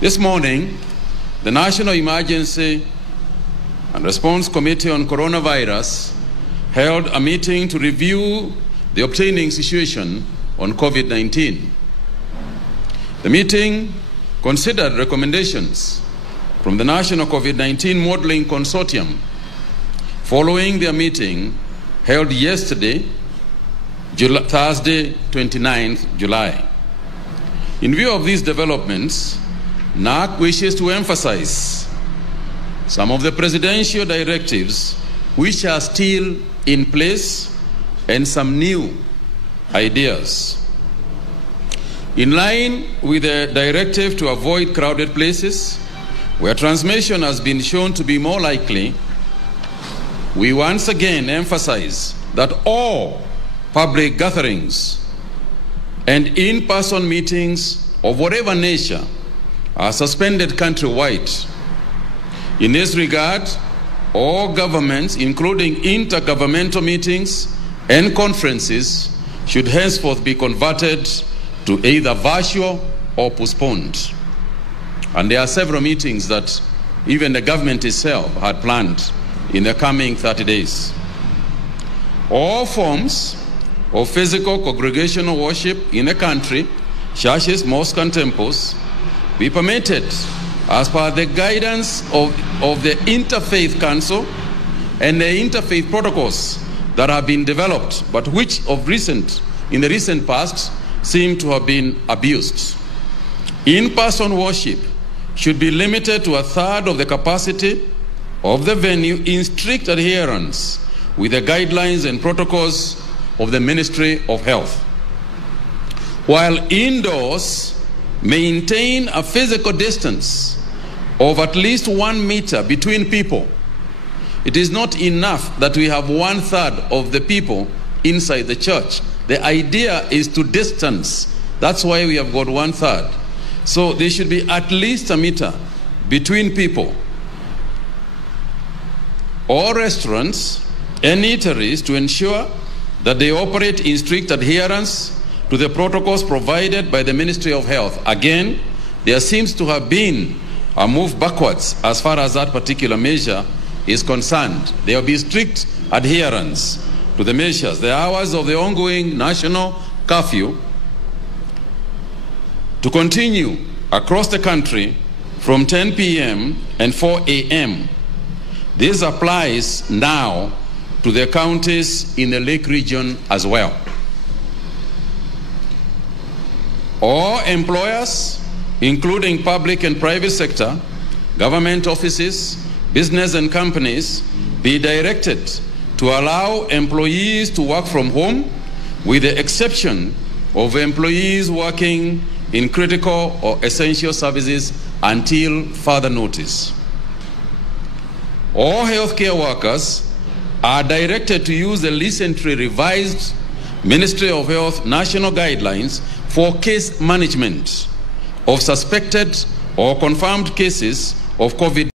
This morning, the National Emergency and Response Committee on Coronavirus held a meeting to review the obtaining situation on COVID-19. The meeting considered recommendations from the National COVID-19 Modeling Consortium following their meeting held yesterday, Thursday, 29th July. In view of these developments, NAC wishes to emphasize some of the presidential directives which are still in place and some new ideas. In line with the directive to avoid crowded places where transmission has been shown to be more likely, we once again emphasize that all public gatherings and in-person meetings of whatever nature are suspended countrywide. In this regard, all governments, including intergovernmental meetings and conferences, should henceforth be converted to either virtual or postponed. And there are several meetings that even the government itself had planned in the coming 30 days. All forms of physical congregational worship in the country, churches, mosques, and temples, be permitted as per the guidance of the Interfaith Council and the interfaith protocols that have been developed, but which in the recent past seem to have been abused. In-person worship should be limited to 1/3 of the capacity of the venue in strict adherence with the guidelines and protocols of the Ministry of Health. While indoors, maintain a physical distance of at least 1 meter between people. It is not enough that we have 1/3 of the people inside the church. The idea is to distance. That's why we have got 1/3. So there should be at least 1 meter between people. All restaurants and eateries to ensure that they operate in strict adherence to the protocols provided by the Ministry of Health. Again, there seems to have been a move backwards as far as that particular measure is concerned. There will be strict adherence to the measures. The hours of the ongoing national curfew to continue across the country from 10 p.m. and 4 a.m. This applies now to the counties in the Lake region as well. All employers, including public and private sector, government offices, business and companies, be directed to allow employees to work from home with the exception of employees working in critical or essential services until further notice. All healthcare workers are directed to use the recently revised Ministry of Health national guidelines for case management of suspected or confirmed cases of COVID-19.